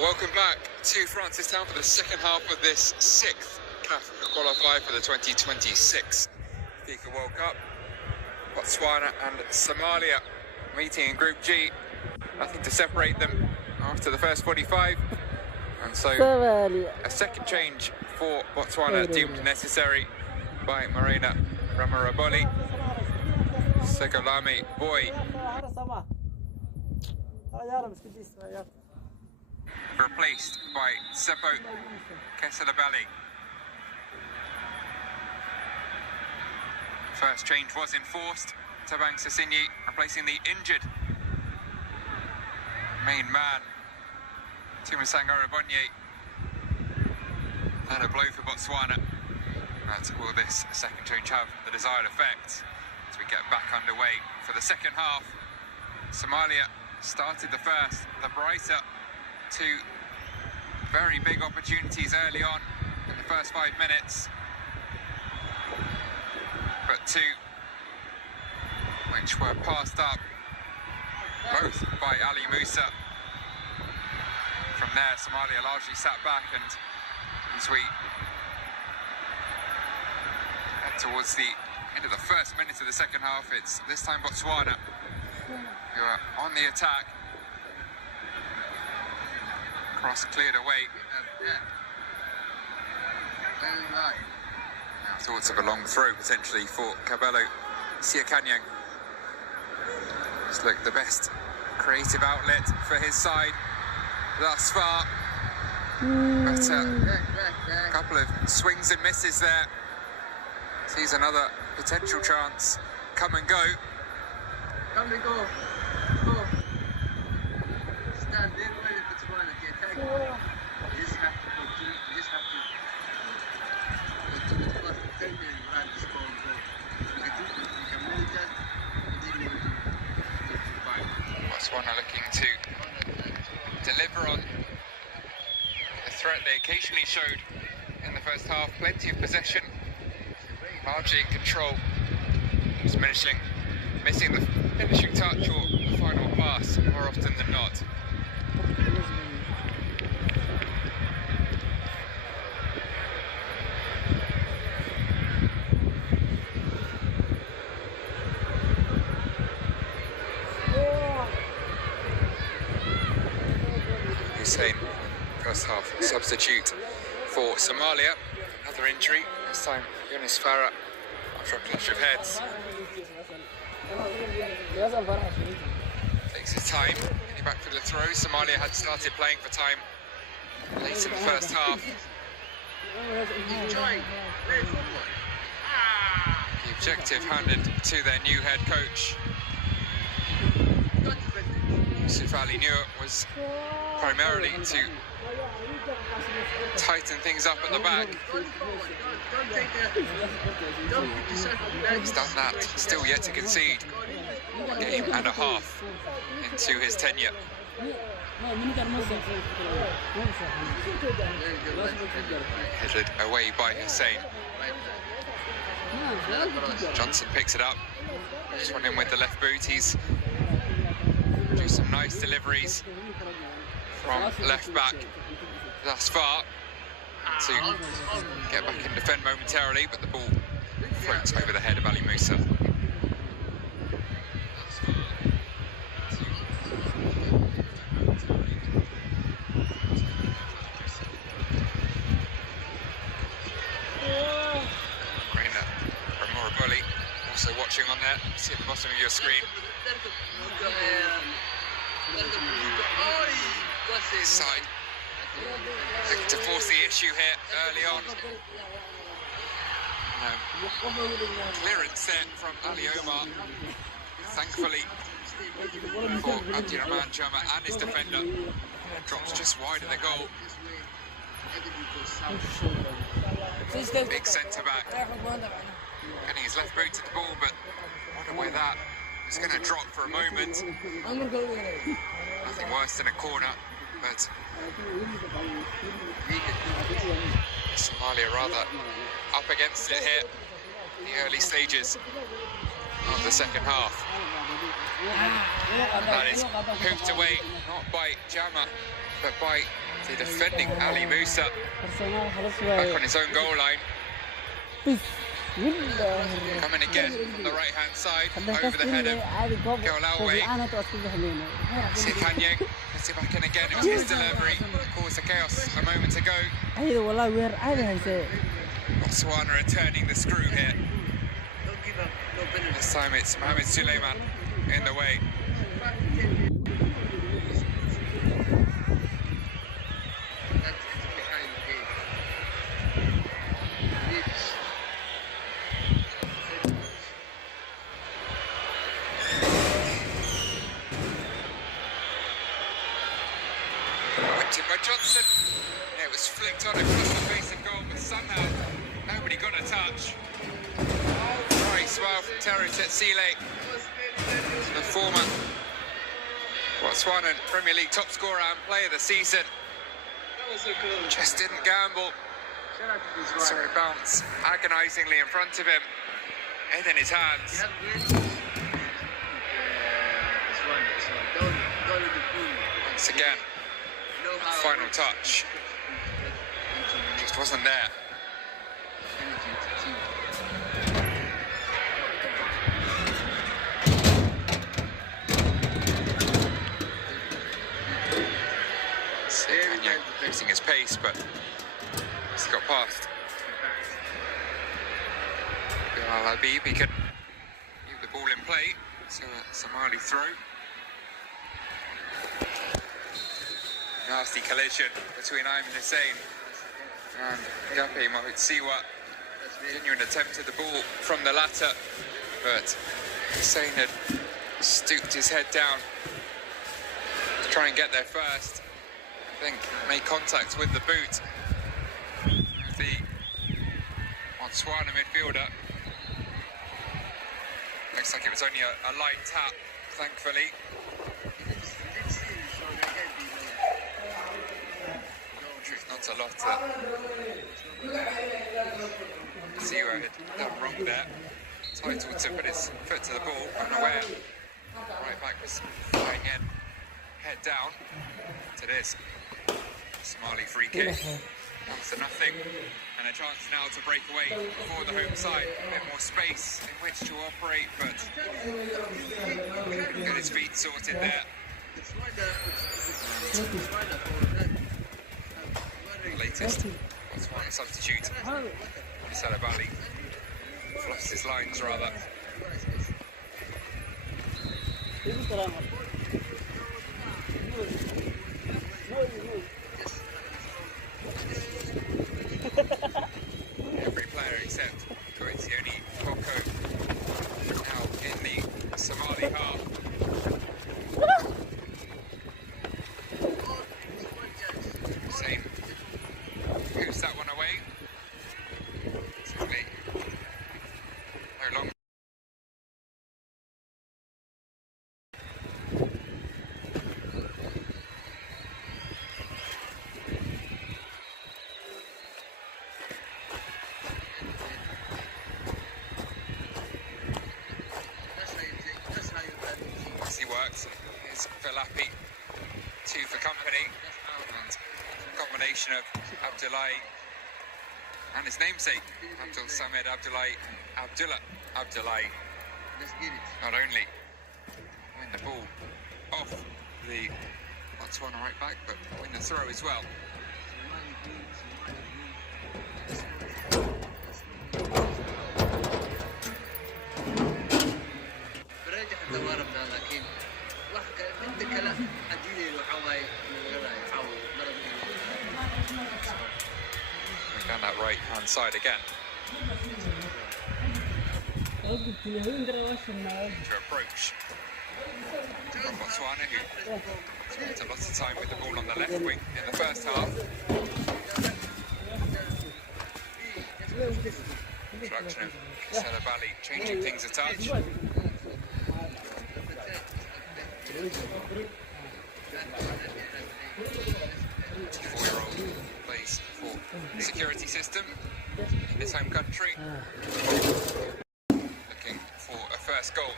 Welcome back to Francistown for the second half of this sixth CAF qualifier for the 2026 FIFA World Cup. Botswana and Somalia meeting in Group G. Nothing to separate them after the first 45. And so a second change for Botswana deemed necessary by Marina Ramaraboli. Segolami Boy replaced by Seppo Keselabali. First change was enforced. Tabang Sasinyi replacing the injured main man, Tumusanga Rabonye. And a blow for Botswana. But will this second change have the desired effect as we get back underway for the second half? Somalia started the first, the brighter. Two very big opportunities early on in the first 5 minutes, but two which were passed up, both by Ali Musa. From there, Somalia largely sat back, and as we head towards the end of the first minute of the second half, it's this time Botswana who are on the attack. Cross cleared away. Now thoughts of a long throw potentially for Kabelo Siakanyang. It's looked the best creative outlet for his side thus far. But a couple of swings and misses there. Sees another potential chance come and go. Come and go. Go. Stand there. You just have to continue, you just have to continue to pass the 10 and run this ball. You can manage that, and then you Botswana looking to deliver on the threat they occasionally showed in the first half. Plenty of possession, largely in control Just missing the finishing touch or the final pass more often than not. Hussein, first half substitute for Somalia. Another injury, this time Yunus Farah after a clash of heads. Takes his time, getting back for the throw. Somalia had started playing for time late in the first half. The objective handed to their new head coach, Yusuf Ali Nur, was primarily to tighten things up at the back. He's done that, still yet to concede. A game and a half into his tenure. Headed away by Hussein. Johnson picks it up. Just went in with the left boot. He's produced some nice deliveries from left back thus far to get back and defend momentarily, but the ball floats over the head of Ali Musa. Also watching on there, see at the bottom of your screen. Side to force the issue here early on. Clearance there from Ali Omar. Thankfully for Abdirahman Jama and his defender, drops just wide of the goal. Big centre back, getting his left boot to the ball, but I wonder where that was going to drop for a moment. Nothing worse than a corner, but Somalia rather up against it here in the early stages of the second half. And that is hoofed away, not by Jama, but by the defending Ali Musa, back on his own goal line. Coming again on the right hand side, over the head of Golawe. Sikanyeng gets it back in again. It was his delivery, caused the chaos a moment ago. Botswana returning the screw here. This time it's Mohamed Suleiman in the way. By Johnson, it was flicked on across the face of goal, but somehow nobody got a touch. Nice well from Terry Tetsile, the former Botswana Premier League top scorer and player of the season. Just didn't gamble. Saw it bounce agonisingly in front of him, head in his hands. Once again, final touch just wasn't there. Sikanyeng losing his pace, but he's got past. Bilal Habib, he can keep the ball in play, so a Somali throw. Nasty collision between Ayman Hussein and Gape Mohutsiwa. Genuine attempt at the ball from the latter, but Hussein had stooped his head down to try and get there first. I think made contact with the boot of the Botswana midfielder. Looks like it was only a light tap, thankfully. Not a lot that Zero had done wrong there. entitled to put his foot to the ball, unaware. Right back was flying in, head down. It is. Somali free kick. Comes to nothing. And a chance now to break away before the home side. A bit more space in which to operate, but get his feet sorted there. The latest Botswana substitute, Salabali, fluffs his lines rather. Every player except Koitioni Koko now in the Somali half. Same moves that one away. Simply no longer. As he works, here's Velapi, 2 for company, and a combination of Abdullahi and his namesake, Abdul Samed Abdullahi, Abdullahi, not only win the ball off the Botswana right back, but win the throw as well. Down that right hand side again. To approach from Botswana, who spent a lot of time with the ball on the left wing in the first half. Introduction of Salabali changing things a touch. 24-year-old plays for the security system in his home country. Looking for a first goal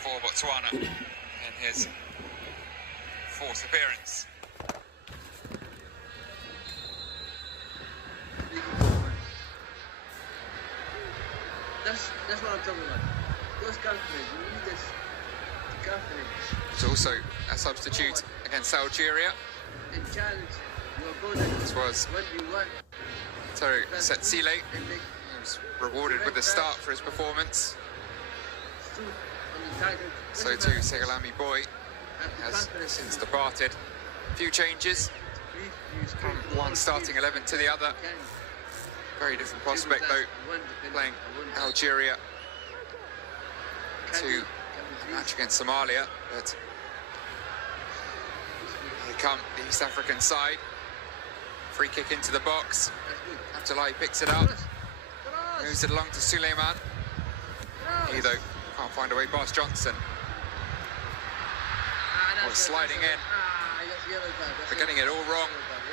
for Botswana in his 4th appearance. That's what I'm talking about. Those confidence, you need this confidence. He's also a substitute against Algeria. And challenge your opponent. This was what you want. Tariq Setsile. He was rewarded with a start for his performance. So too Segalami Boy has since departed. A few changes from one starting 11 to the other. Very different prospect though, playing Algeria to a match against Somalia. But here come the East African side. Free kick into the box. Abdullahi picks it up, moves it along to Suleiman. He though can't find a way past Johnson. Was sliding in, but getting it all wrong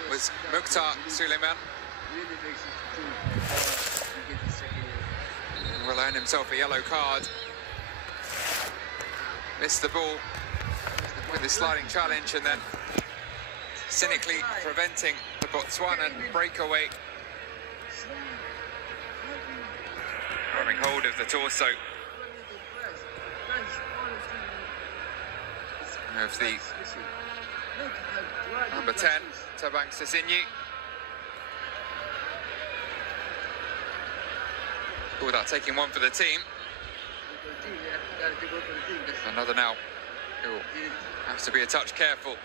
was Mukhtar Suleiman. Will earn himself a yellow card. Missed the ball with the sliding challenge and then cynically preventing the Botswanan breakaway. Grabbing hold of the torso of the number 10, Tabang Sasinyi. Without taking one for the team. Another now who has to be a touch careful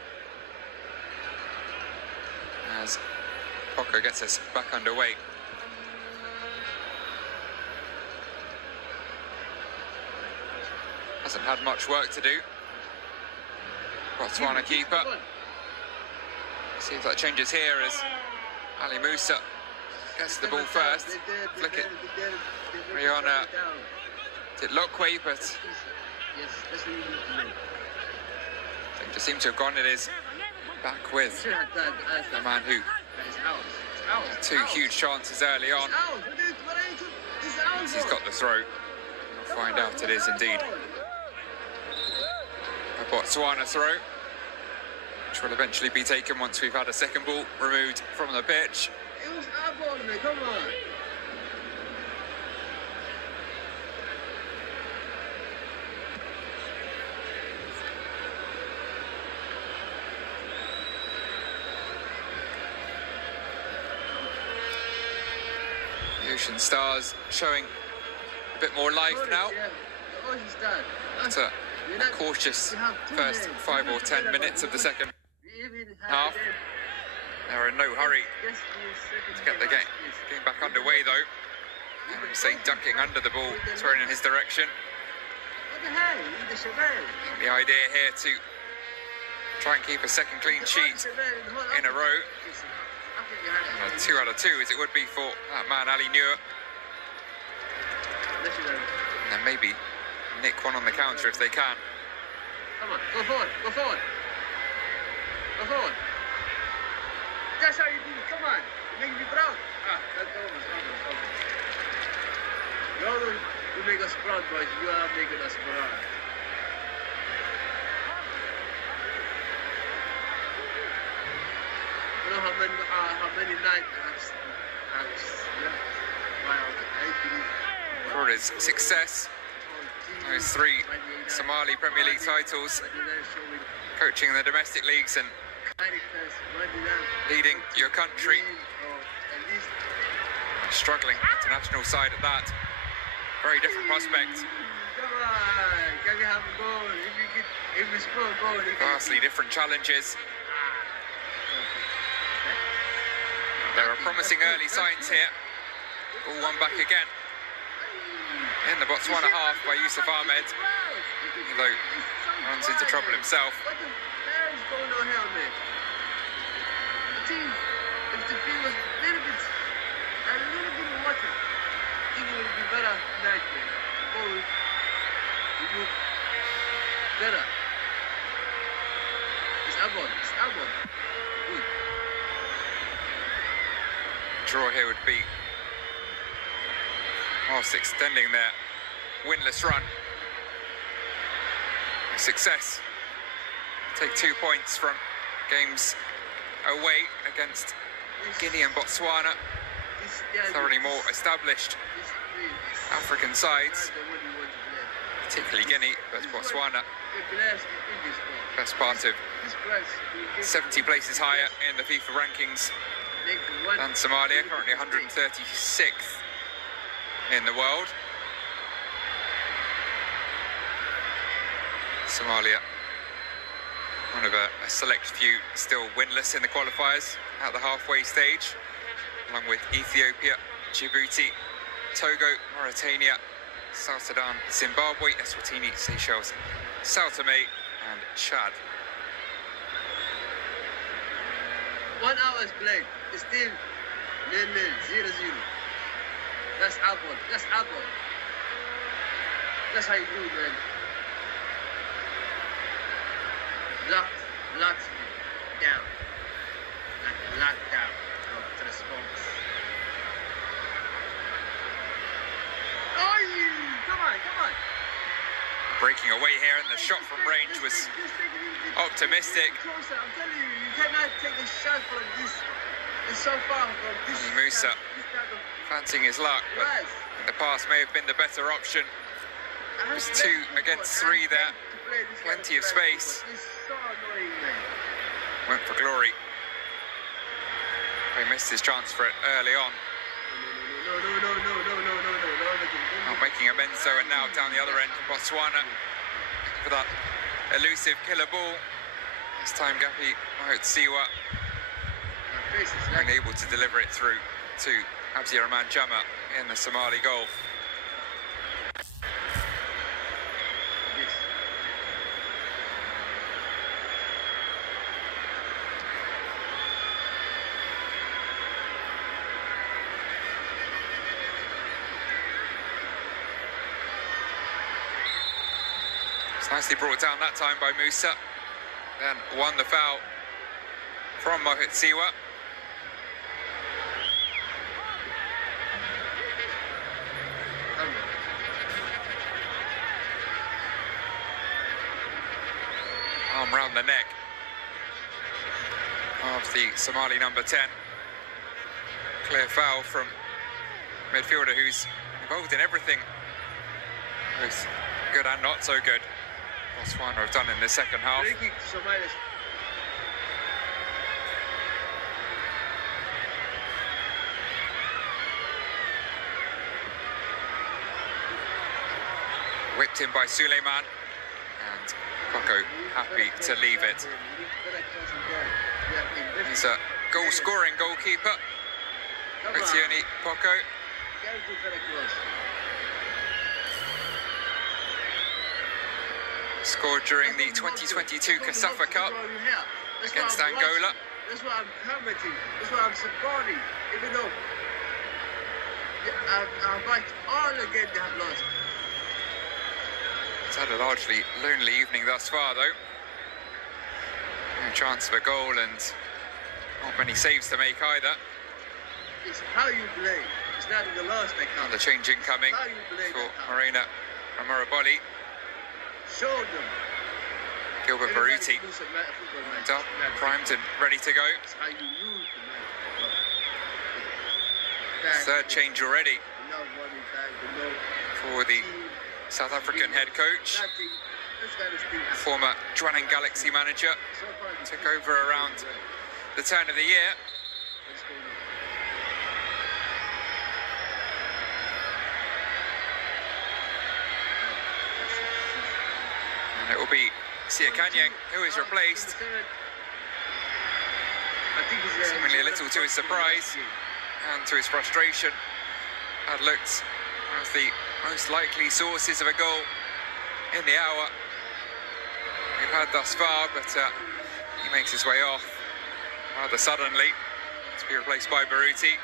as Poco gets us back underway. Hasn't had much work to do. Botswana keeper. See if that changes here as Ali Musa gets the ball first. Flick it. Rihanna did Lokwe, but they just seem to have gone. It is back with the man who had 2 huge chances early on. He's got the throw. Find out it is indeed a Botswana throw, which will eventually be taken once we've had a second ball removed from the pitch. It was our ball, man. Come on. The Ocean Stars showing a bit more life now. Yeah, the Ocean Stars. After a cautious first 5 or 10 minutes of the second half. They're in no hurry to get the game back underway though. Hussein ducking under the ball, thrown in his direction. The idea here to try and keep a second clean sheet in a row. 2 out of 2 as it would be for that man Ali Nur. And then maybe nick one on the counter if they can. Come on, go forward, go forward. Go forward. That's how you do it, come on. You make me proud. That's almost. You make us proud, boys. You are making us proud. You know how many nights I've For his success, those 3 Somali Premier League titles, coaching in the domestic leagues and leading your country, struggling international side at that. Very different prospect. Vastly different challenges. There are promising early signs here. All one back again. In the Botswana half by Yusuf Ahmed, although runs into trouble himself. What the hell is going on here, man? The team, if the field was a little bit of water, I think it would be better tonight, man. The ball would move better. It's our ball. Good. Draw here would be whilst extending their winless run. Success. Take 2 points from games away against Guinea and Botswana. Thoroughly more established African sides, particularly Guinea, but Botswana best part of 70 places higher in the FIFA rankings than Somalia, currently 136th in the world. Somalia, one of a select few still winless in the qualifiers at the halfway stage, along with Ethiopia, Djibouti, Togo, Mauritania, South Sudan, Zimbabwe, Eswatini, Seychelles, Sao Tome and Chad. 1 hour's played, it's still 0-0. That's our ball. That's our ball. That's how you do it, man. Locked down. Like locked down. To the spokes. Oh, come on. Breaking away here, and the shot from range was optimistic. Closer. I'm telling you, you cannot take a shot from this. It's so far from this. Musa fancying his luck, but the pass may have been the better option. It was 2 against 3 there. Plenty of space. Went for glory. He missed his chance for it early on. Not making amends though, and now down the other end, Botswana for that elusive killer ball. This time Gapi Mahotsiwa unable to deliver it through to Abdirahman Jama in the Somali goal. It's nicely brought down that time by Musa, then won the foul from Mahotsiwa. round the neck of the Somali number 10. Clear foul from midfielder who's involved in everything, both good and not so good. Botswana have done in the second half. Whipped in by Suleiman, and Poco happy to leave it. He's a goal-scoring goalkeeper, Etienne Poco. Scored during the 2022 Kasafa Cup against Angola. That's why I'm commenting. That's why I'm supporting, even though I've liked all again they have lost. It's had a largely lonely evening thus far, though. No chance of a goal and not many saves to make either. It's how you play. It's not in the loss that counts. And the change incoming for Morena Amoraboli. Show them. Gilbert Baruti, up, primed and ready to go. It's how you lose the match. Third change already for the South African head coach. Former Dwanning Galaxy manager. Took over around the turn of the year. And it will be Siakanyang who is replaced. Seemingly a little to his surprise and to his frustration. Had looked as the most likely sources of a goal in the hour we've had thus far, but he makes his way off rather suddenly to be replaced by Baruti.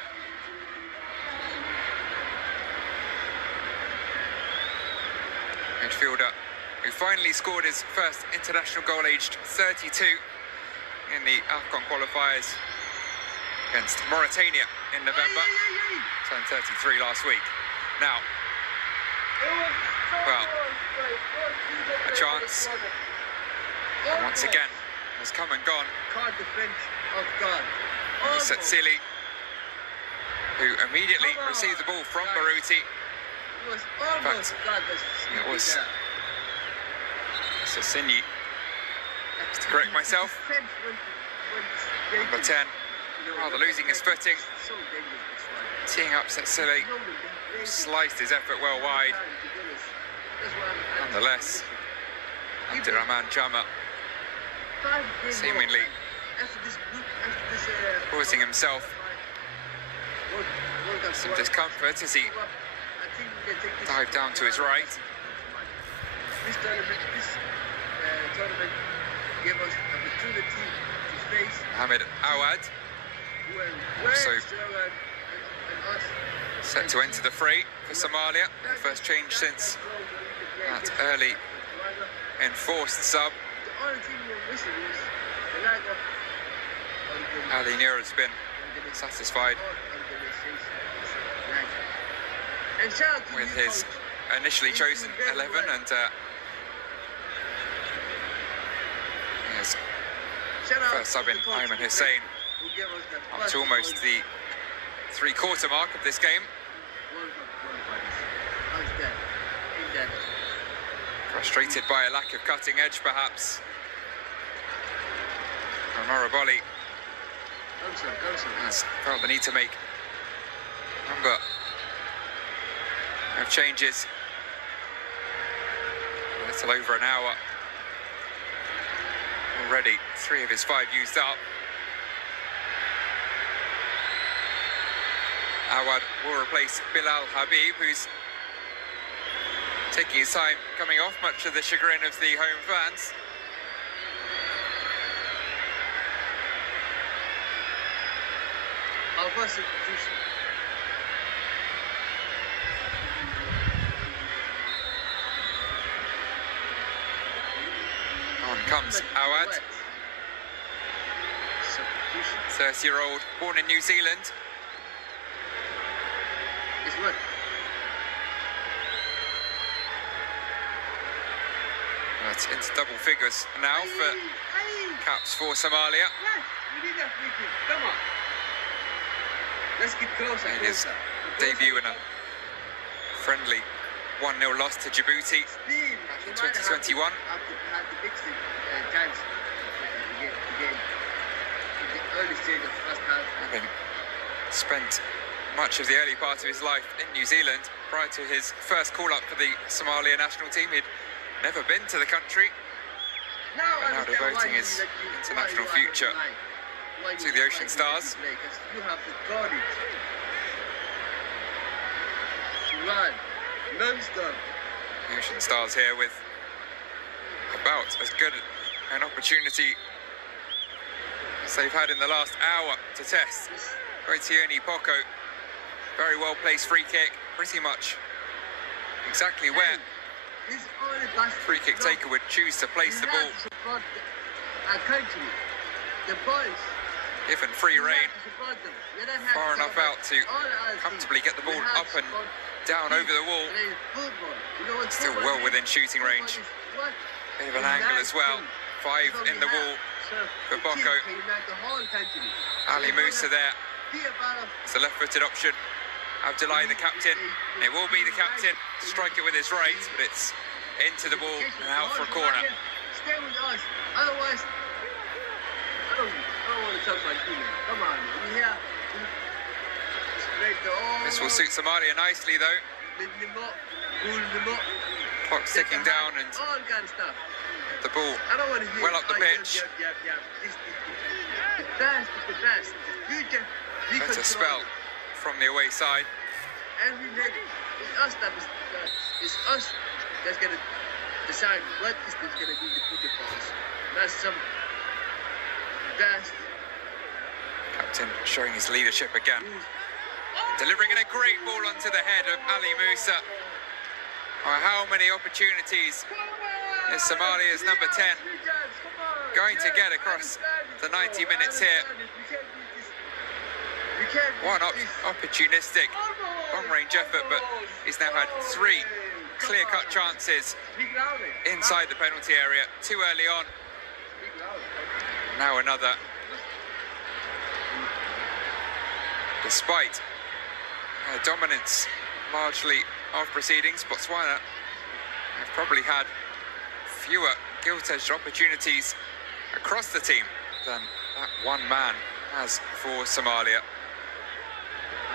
Midfielder who finally scored his first international goal aged 32 in the AFCON qualifiers against Mauritania in November. Turned 33 last week. Now, well, a chance, and once again, has come and gone. Card defense of God. Satsili, who immediately received the ball from Baruti. It was almost God. It was Sassinyi, to correct myself. Number 10, rather losing his footing. Teeing up Satsili, sliced his effort well wide. Nonetheless, Abdurrahman Jama seemingly causing himself some discomfort as he dived down to his right. This tournament gave us opportunity to face Mohamed Awad, also set to enter the fray for Somalia. The first change since that early enforced sub. The only thing we're missing is the lack of Ali Nir has been satisfied with his initially chosen 11, and his first sub in Ayman Hussein up to almost the three-quarter mark of this game. Frustrated by a lack of cutting edge, perhaps. Amoraboli has felt the need to make a number of changes. A little over an hour. Already 3 of his 5 used up. Awad will replace Bilal Habib, who's taking his time coming off, much to the chagrin of the home fans. Our first substitution. On comes Awad, 30-year-old, born in New Zealand. It's what? But into double figures now for caps for Somalia. We need that free kick. Come on. Let's get closer. In his debut in a friendly 1-0 loss to Djibouti back in 2021. Had the big times again in the early stage of the first half. Having spent much of the early part of his life in New Zealand prior to his first call-up for the Somalia national team, he'd never been to the country. But now devoting his international future to the Ocean Stars. You have the courage to run non-stop. The Ocean Stars here with about as good an opportunity as they've had in the last hour to test. Otioni Poco, very well placed free kick, pretty much exactly where free kick taker would choose to place the ball. The boys, given free rein, far enough out to comfortably get the ball up and down over the wall. Still well within shooting range. Bit of an angle as well. 5 in the wall for Boko. Ali Musa there. It's a left-footed option. Abdullahi, the captain. It will be the captain to strike it with his right, but it's into the ball and out for a corner. Stay with us. Otherwise, I don't want to talk about you, man. Come on, man. You here? This will suit Somalia nicely, though. Clock's ticking down and all kind of stuff. the ball well up the pitch. The best of the best. The future. Better spell from the away side. Every minute. It's us that's going to decide what is this going to be the future for us. That's some best. Captain showing his leadership again. Delivering in a great ball onto the head of Ali Musa. Oh, how many opportunities is Somalia's number 10 going to get across the 90 minutes here? One opportunistic long-range effort, but he's now had 3 clear-cut chances inside the penalty area, too early on. Now another. Despite dominance largely of proceedings, Botswana have probably had fewer gilt-edged opportunities across the team than that one man has for Somalia.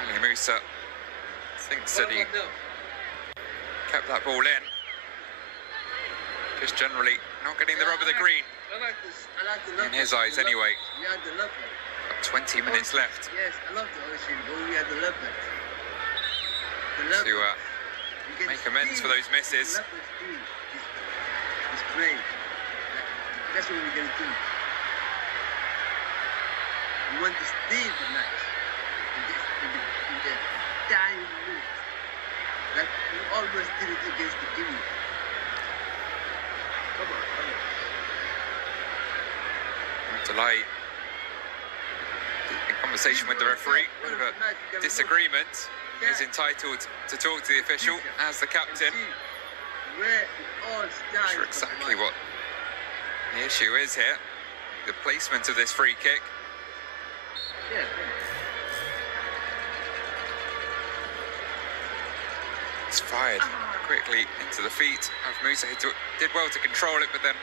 Ali Musa thinks that he kept that ball in. Just generally not getting the rub of the green. In his eyes anyway. 20 minutes left. Yes, I love the ocean, but we had the leopard. To make amends for those misses. It's great. That's what we're going to do. We want to steal the match in the dying minute. Like we almost did it against the Guinea. Come on. Delay in conversation with the referee, bit of a disagreement. He is entitled to talk to the official as the captain. Not sure exactly what the issue is here. The placement of this free kick. It's fired quickly into the feet of Musa. He did well to control it, but then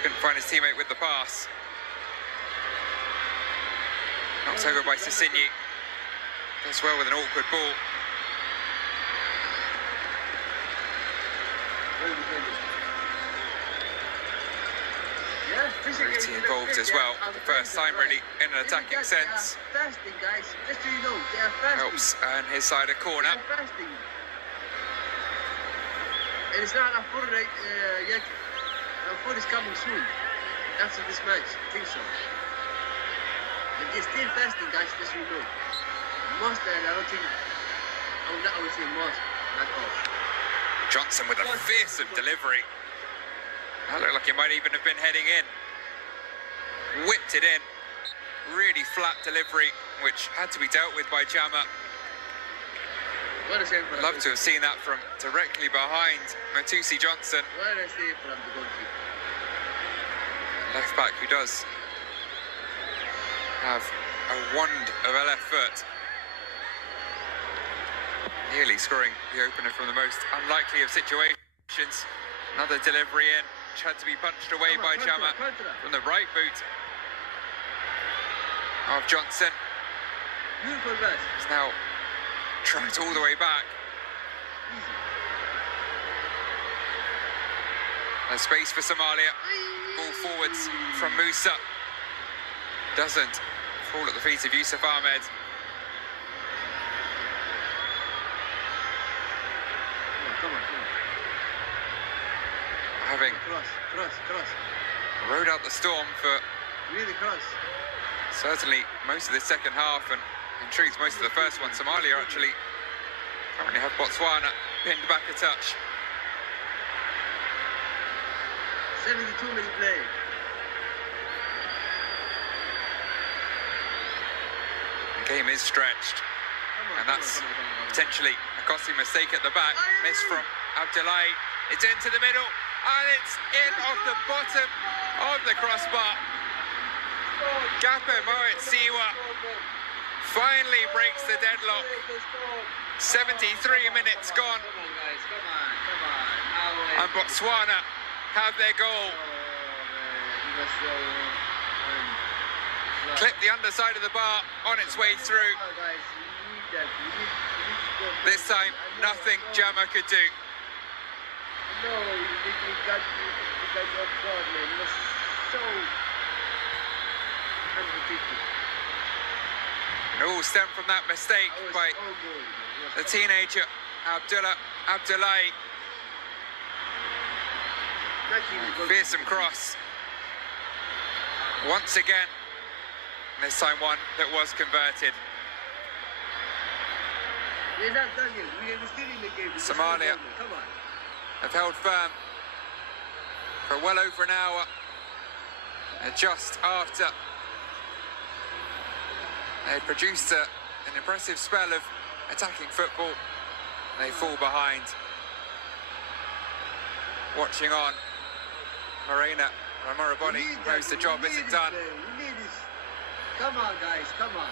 couldn't find his teammate with the pass. Knocked over by Sissinyi. Does well with an awkward ball. Pretty involved as well. The first time really in an attacking sense. Helps earn his side a corner. And it's not a full yet. Food is coming soon after this match. I think so. But they're still fasting, guys, just so you know. Most, I don't think, I would say most, not all. Johnson with a fearsome delivery. That looked like it might even have been heading in. Whipped it in. Really flat delivery, which had to be dealt with by Jama. What a save from Love to have seen that from directly behind Matusi Johnson, What a save from the goalkeeper. left back who does have a wand of a left foot. Nearly scoring the opener from the most unlikely of situations. Another delivery in, which had to be punched away by Jama from the right boot of Johnson. Beautiful pass. He's now tracked all the way back. Easy. There's space for Somalia. Ball forwards from Musa. Doesn't fall at the feet of Yusuf Ahmed. Come on. Having Cross. rode out the storm for Really cross. certainly most of the second half, and in truth most of the first one. Somalia actually currently have Botswana pinned back a touch. 72 minutes play. The game is stretched, and that's potentially a costly mistake at the back. Miss from Abdullahi. It's into the middle, and it's in off the bottom of the crossbar. Gape Moet Siwa finally breaks the deadlock. 73 minutes gone, Come on, guys. Come on. and Botswana have their goal. He was so... Clip the underside of the bar on its way through. Come on, guys. You need that. You need to go. This time, nothing Jama could do. No, you got your God, man. It was so unridiculous. It all stemmed from that mistake by the teenager Abdullahi. Fearsome cross. Once again, this time one that was converted. We're not done yet. We're still in the game. Somalia Come on. have held firm for well over an hour. And just after they produced an impressive spell of attacking football, they fall behind. Watching on, Morena Ramoraboni knows the job isn't done. We need this. Come on, guys. Come on.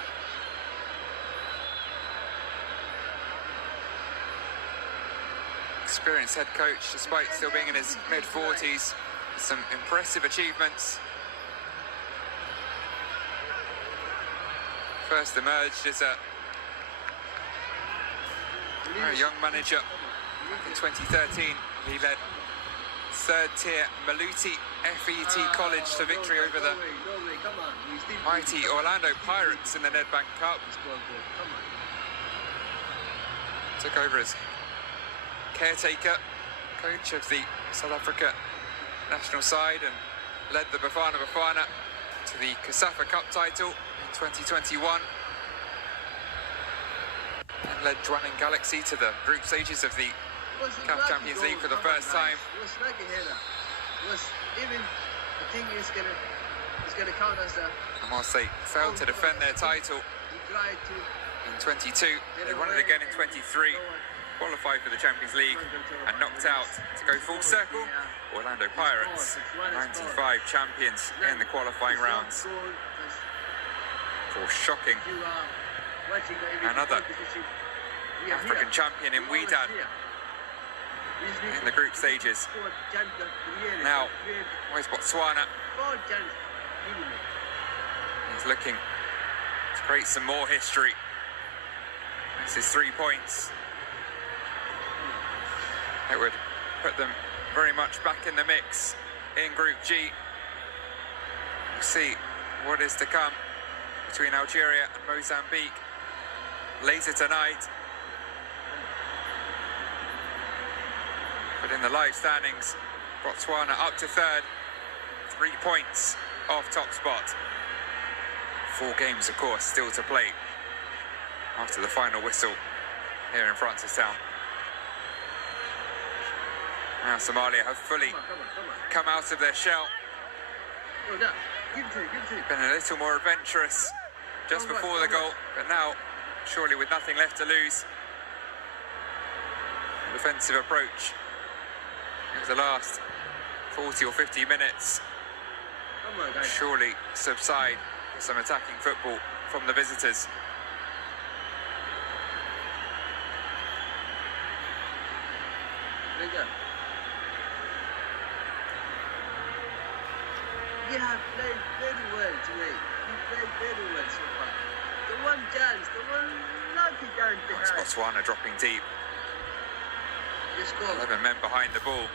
Experienced head coach, despite still being in his mid-40s, some impressive achievements. First emerged as a very young manager. In 2013, he led third-tier Maluti FET College to victory over the mighty Orlando Pirates in the Nedbank Cup. Took over as caretaker, coach of the South Africa national side, and led the Bafana Bafana to the COSAFA Cup title in 2021. And led Dwanning Galaxy to the group stages of the CAF Champions League for the first time. It was like a header. It was even, the thing is gonna count as a... And whilst they failed to defend their title He tried to... in 22, they won it again in 23, qualified for the Champions League and knocked out, to go full circle, Orlando Pirates, 95 champions in the qualifying rounds. For shocking another African champion in Wydad in the group stages. Now, where's Botswana? He's looking to create some more history. This is 3 points. It would put them very much back in the mix in Group G. We'll see what is to come between Algeria and Mozambique later tonight. But in the live standings, Botswana up to third, 3 points off top spot. 4 games, of course, still to play after the final whistle here in Francistown. Now Somalia have fully come out of their shell. Been a little more adventurous just before the goal, but now, surely with nothing left to lose, defensive approach over the last 40 or 50 minutes Come on, guys. surely subside with some attacking football from the visitors. Venga. We have played very well today. We played very well so far. The one chance, the one lucky chance they It's had. Botswana dropping deep. Let's go. 11 men behind the ball.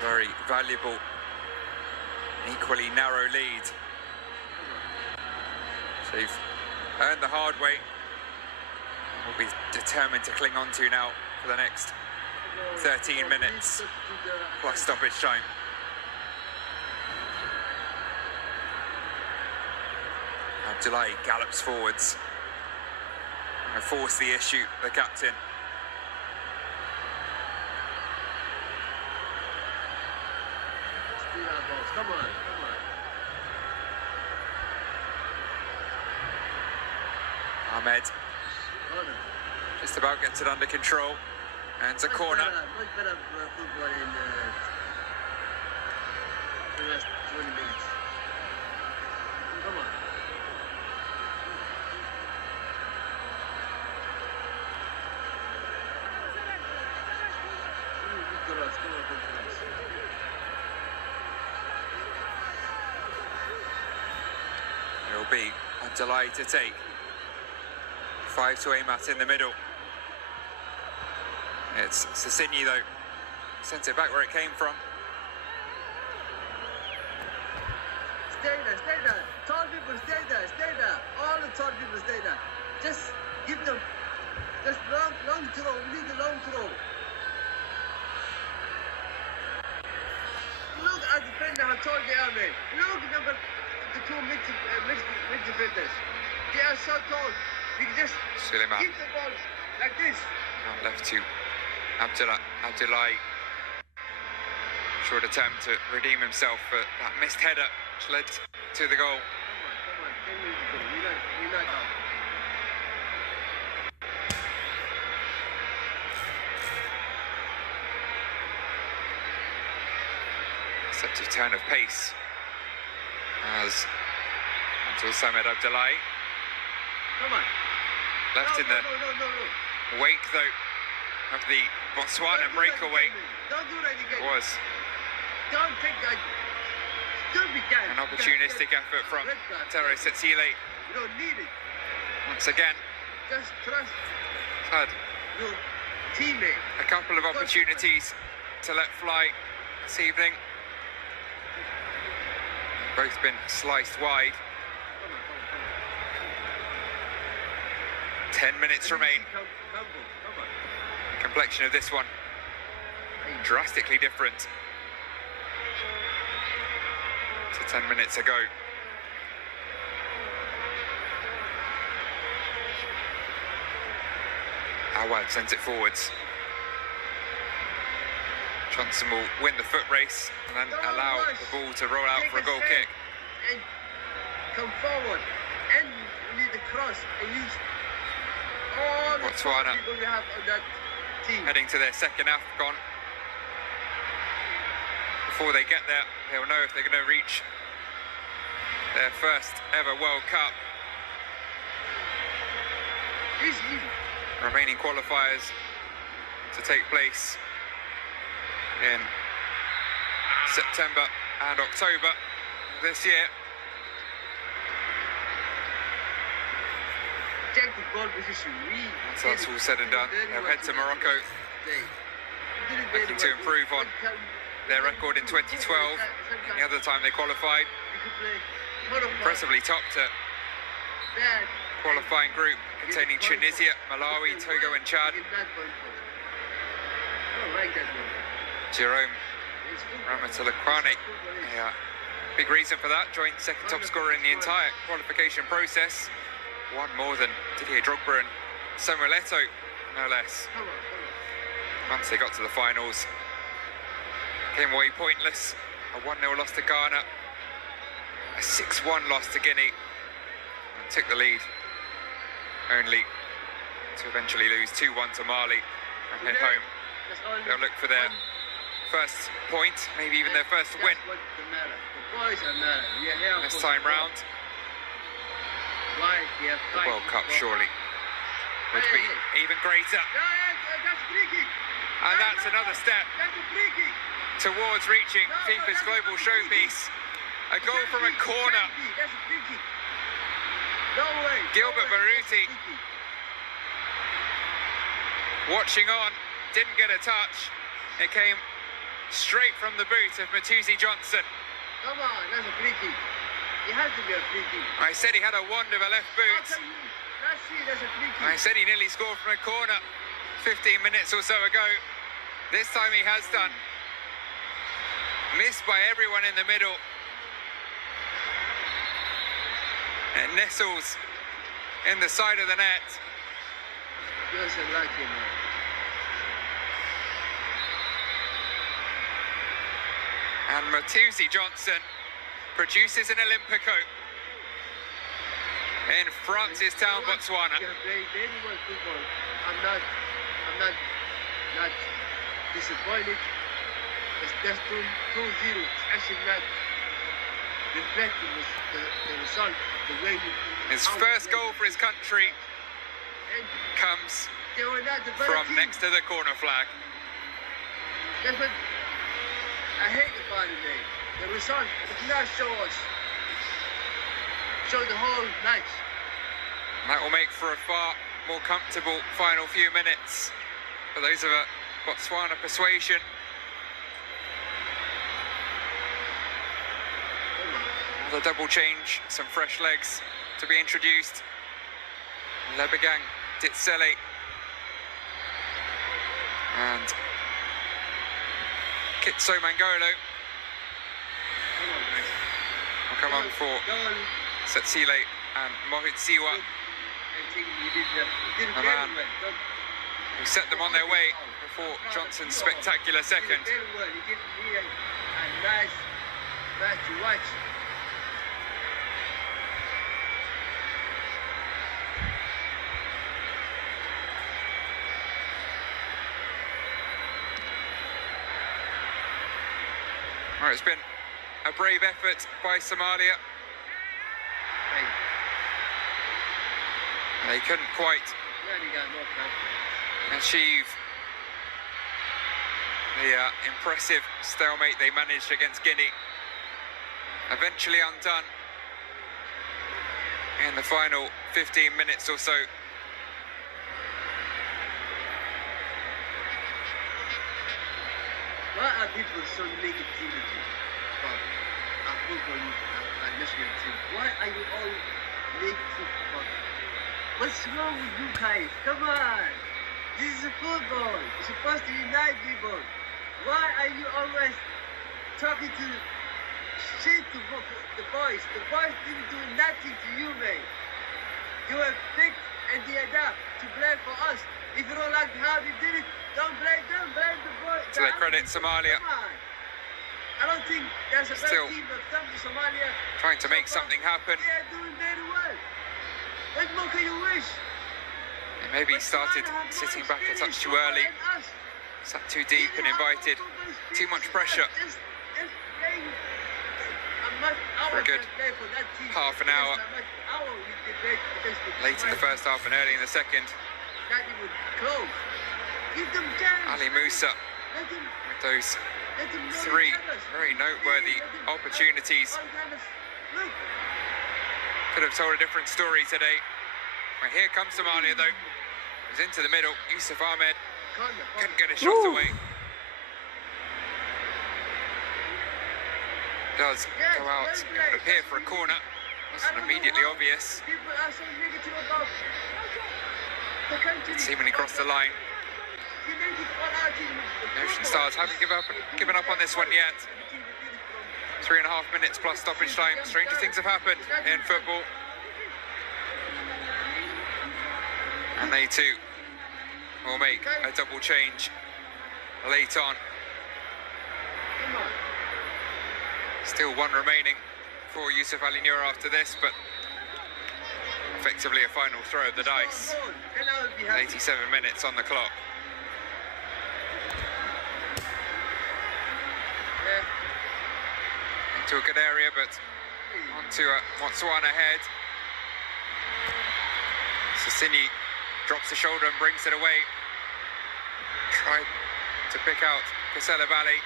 Very valuable, equally narrow lead. So you've earned the hard way. Will be determined to cling on to now for the next 13 minutes plus stoppage time. Abdullahi gallops forwards and force the issue, the captain. Steal our balls. Come on, come on. Ahmed Corner. just about gets it under control. And it's a corner. Much better football in the last 20 minutes. Come on. Good cross, come on, good cross. It'll be Abdullahi to take. 5 to aim at in the middle. It's Sissinyi though. Sent it back where it came from. Stay there, stay there. Tall people, stay there, stay there. All the tall people, stay there. Just give them, just long throw. We need a long throw. Look at the defender, how tall they are, man. Look at the two mid defenders. They are so tall. We can just Suleiman give the balls like this. out left to Abdullahi. Short attempt to redeem himself, but that missed header which led to the goal. Come on, 10 minutes ago. We're not out. Deceptive turn of pace as until Samed Abdullahi. Come on. Left in the No. wake though of the Botswana breakaway. Don't do that again. Was Don't take that. Don't be guys. an opportunistic effort from Tere Setsile. You don't need it. Once again, Just trust had your teammate. a couple of opportunities to let fly this evening. Both been sliced wide. Come on. 10 minutes remain. Come on. Complexion of this one drastically different to 10 minutes ago. Awad sends it forwards. Johnson will win the foot race and then allow the ball to roll out for a goal kick. And come forward. And you need the cross and use all the Botswana people you have on that team. heading to their second AFCON. Before they get there, they'll know if they're going to reach their first ever World Cup. Easy. Remaining qualifiers to take place in September and October this year. Check the ball position. Once that's all said and done, they'll head to Morocco, looking to improve on their record in 2012, and the other time they qualified. Impressively topped a qualifying group containing Tunisia, Malawi, Togo and Chad. I don't like that one. Jerome Ramatelakwane, a big reason for that, joint second top scorer in the entire qualification process. One more than Didier Drogba and Samuel Eto'o, no less. Come on. Once they got to the finals, came away pointless. A 1-0 loss to Ghana, a 6-1 loss to Guinea, and took the lead only to eventually lose 2-1 to Mali and head home. That's all. They'll look for their first point, maybe even their first win That's what matter. The boys are matter. We are here this for time the round. Why they have The World Cup surely would be even greater. That's free kick. And that's another step That's a free kick. towards reaching FIFA's global showpiece. A goal from a corner. That's a free kick. No way. Gilbert Baruti watching on, didn't get a touch. It came straight from the boot of Matusi Johnson. Come on, that's a free kick. It has to be a free kick. I said he had a wand of a left How boot. can you not see that's a free kick? I said he nearly scored from a corner 15 minutes or so ago. This time he has done. Missed by everyone in the middle. It nestles in the side of the net. Just unlucky, man. And Matusi Johnson produces an Olympico in France's town, Botswana. You have played very well football. I'm not disappointed. It's just 2-0. It's actually not reflecting the result of the way His first goal for his country and comes they were not the better from team. next to the corner flag. That's what I hate about it, man. The result did not show us. Show the whole match. And that will make for a far more comfortable final few minutes for those of a Botswana persuasion. The double change, some fresh legs to be introduced. Lebegang, Ditsele, and Kitso Mangolo will come on for Setsile and Mohit Siwa, a man who set them on their way before Johnson's spectacular second. Very well. He gave me a nice match to watch. Well, it's been a brave effort by Somalia. They couldn't quite achieve the impressive stalemate they managed against Guinea. Eventually undone in the final 15 minutes or so. Why are people so negativity about our football, our national team? Why are you all negative about it? What's wrong with you guys? Come on! This is a football. It's supposed to unite people. Why are you always talking to shit to the boys? The boys didn't do nothing to you, man. You were picked and they adapt to play for us. If you don't like how they did it, don't blame them, blame the boys. To their credit, Somalia I don't think there's a still better team that comes to Somalia. trying to make something happen. They are doing very well. What more can you wish? They maybe started sitting back a touch too early, sat too deep and invited too much pressure. For a good half an hour late in the first half and early in the second. Not even close. Give them chance. Ali Musa Let them, with those let them know three each other. very noteworthy opportunities. Look, Could have told a different story today. Well, here comes Somalia though. It was into the middle. Yusuf Ahmed corner, couldn't get a shot away. Does go out. It would appear for a corner. Wasn't immediately obvious. People are so negative about the country. Seemingly crossed the line. United all our team. Ocean Stars haven't given up on this one yet. 3.5 minutes plus stoppage time. Stranger things have happened in football. And they too will make a double change late on. Come on. Still one remaining for Yusuf Ali Noor after this, but effectively a final throw of the dice. And I would be They 87 minutes on the clock. Into a good area, but onto a Botswana head. Sissini drops the shoulder and brings it away. Tried to pick out Kasela Valley.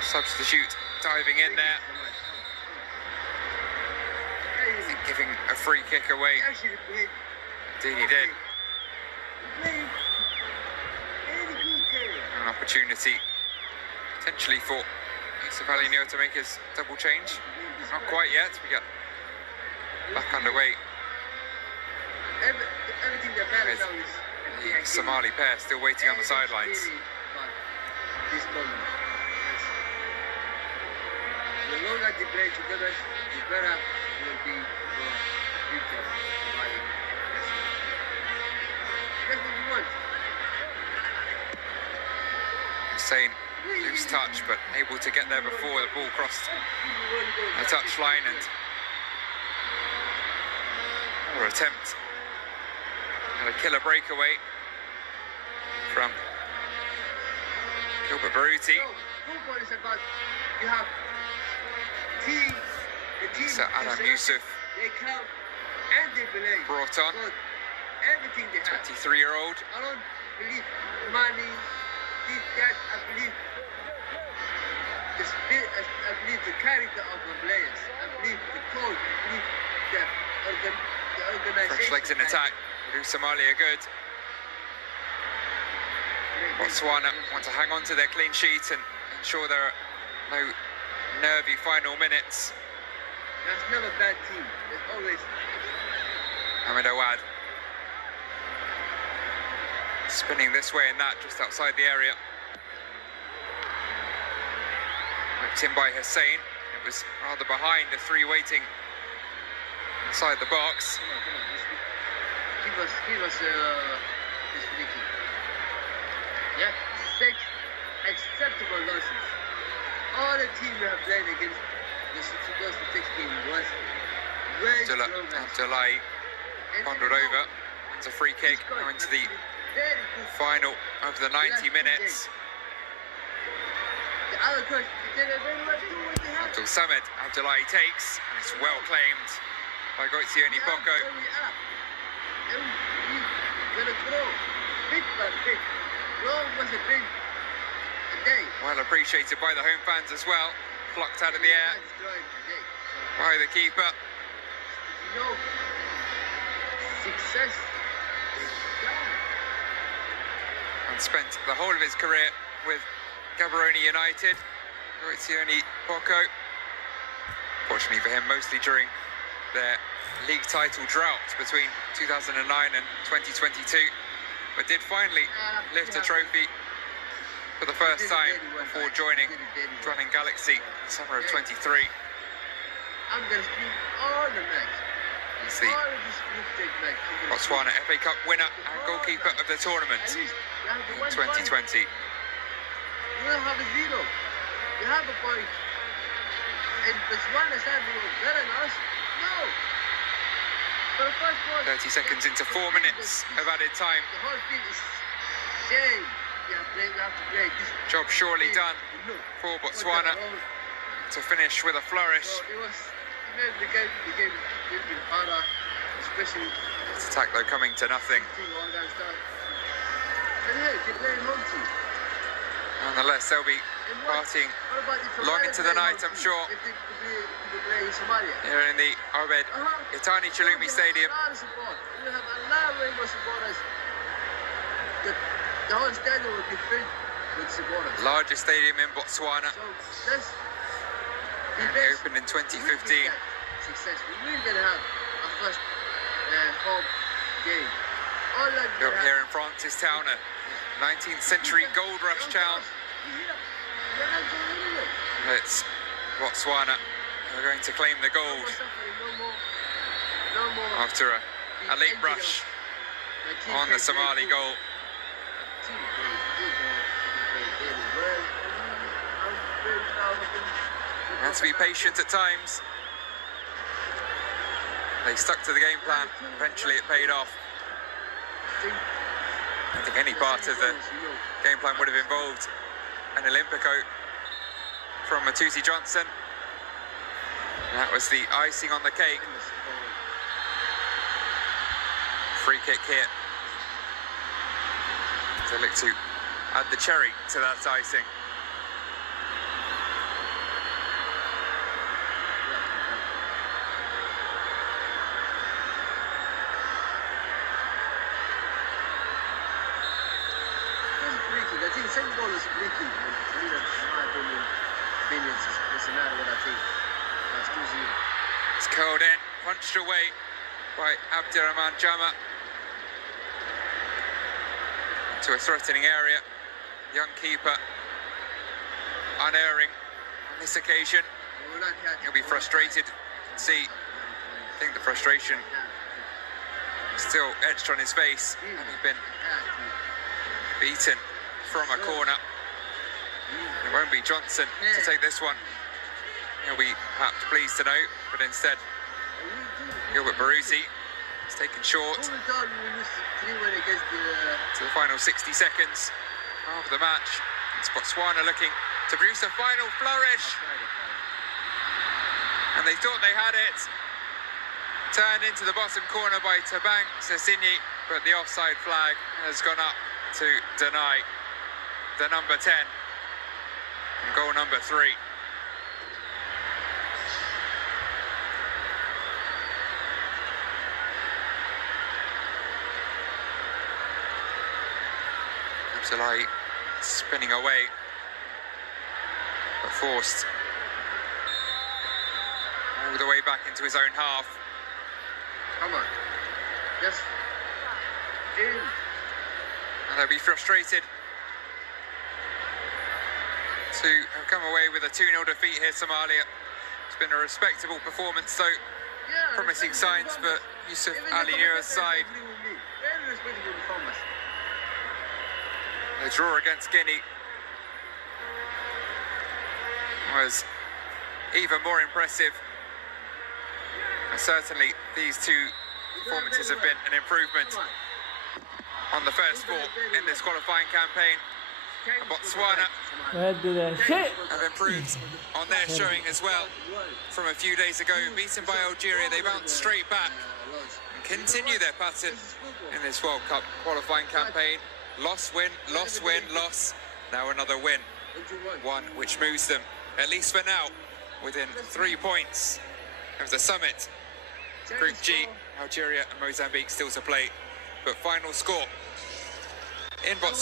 Substitute diving in there. I think giving a free kick away. Indeed he did. An opportunity potentially for Yusuf Ali Nur to make his double change. Not quite yet. We get back underway. Everything that matters now is the Somali pair still waiting on the sidelines. This moment. The longer they play together, the better will be for future Somali. That's what we want. Hussein, loose touch, but able to get there before the ball crossed the touchline, and another attempt at a killer breakaway from Gilbert Baruti. No, football is about you have team, the team. So Adam Yusuf they come and they play. brought on, But everything they have. 23-year-old. I don't believe money, this, that. I believe the spirit, I believe the character of the players. I believe the coach. I believe the organization. Fresh legs in attack. Do Somalia good. Botswana want to hang on to their clean sheet and ensure there are no nervy final minutes. That's never a bad team. There's always. Ahmed Awad spinning this way and that just outside the area. Whipped in by Hussein. It was rather behind the three waiting inside the box. Come on. Give us this free kick. Yeah, 6 acceptable losses. All the teams we have played against the 2016 was very strong. Abdullahi pondered over. It's a free kick now into the final of the 90 minutes. The other coach did a very well do what they have. Abdul Samad, Abdullahi takes, and it's well claimed by Goitsioni Boko. And we're gonna grow bit by bit. Rome was a big day. Well appreciated by the home fans as well. Plucked out of the air by the keeper. You know, success is done. And spent the whole of his career with Gaborone United. Goitsioni Boko. Fortunately for him, mostly during their league title drought between 2009 and 2022, but did finally lift a trophy for the first time before joining Galaxy summer of 23. I'm going to speak all the match. He's the Botswana FA Cup winner and goalkeeper of the tournament in 2020. You don't have a zero. You have a point. And Botswana said we were better than us. No. 30 seconds into 4 minutes of added time. The whole thing is shame. We have to play this. Job surely done for Botswana to finish with a flourish. So it made the game harder, especially This attack though coming to nothing. all that stuff. But hey, they're playing home team. Nonetheless, they'll be And partying what about the long Somali into the playing night, home I'm team? sure. If they play in Somalia. Here in the Obed Itani Chilumi Stadium. We have a lot of support. We have a lot of Rainbow supporters. The whole stadium will be filled with supporters. Largest stadium in Botswana. So let's be And best. opened in We will 2015. get success. We will gonna have our first home game. All that we Built have- here in Francistown, a 19th century gold rush town. We're not going anywhere. It's Botswana. We're going to claim the No gold more suffering, no more. after a late rush My team on the played very Somali good. goal. Team played good, they played very well. I'm very proud of them. And to be patient at times. They stuck to the game plan. Eventually it paid off. I don't think any part of the game plan would have involved an Olympico from Matusi Johnson. And that was the icing on the cake. Free kick here. So look to add the cherry to that icing. I think the second goal is a free kick. For me, that's my opinion. Doesn't matter what I think. That's 2-0. It's curled in, punched away by Abdurrahman Jama to a threatening area. Young keeper, unerring on this occasion. He'll be frustrated. You can see, I think the frustration still etched on his face, having been beaten from a corner. It won't be Johnson to take this one. He'll be perhaps pleased to know, but instead Gilbert Baruzzi is taken short to the final 60 seconds of the match. It's Botswana looking to produce a final flourish, and they thought they had it. Turned into the bottom corner by Tabang Sesinyi, but the offside flag has gone up to deny the number 10 and goal number 3. Abdullahi spinning away, but forced all the way back into his own half. Come on. Yes. In. And they'll be frustrated to have come away with a 2-0 defeat here, Somalia. It's been a respectable performance, though. Yeah, Promising signs for Yusuf Ali Nura's side. Very respectable performance. The draw against Guinea was even more impressive. And certainly these two performances have been an improvement on the first four in this qualifying campaign. And Botswana have improved on their showing as well from a few days ago. Beaten by Algeria, they bounced straight back and continue their pattern in this World Cup qualifying campaign. Loss, win, loss, win, loss. Now another win. One which moves them, at least for now, within 3 points of the summit. Group G, Algeria and Mozambique still to play. But final score in Botswana.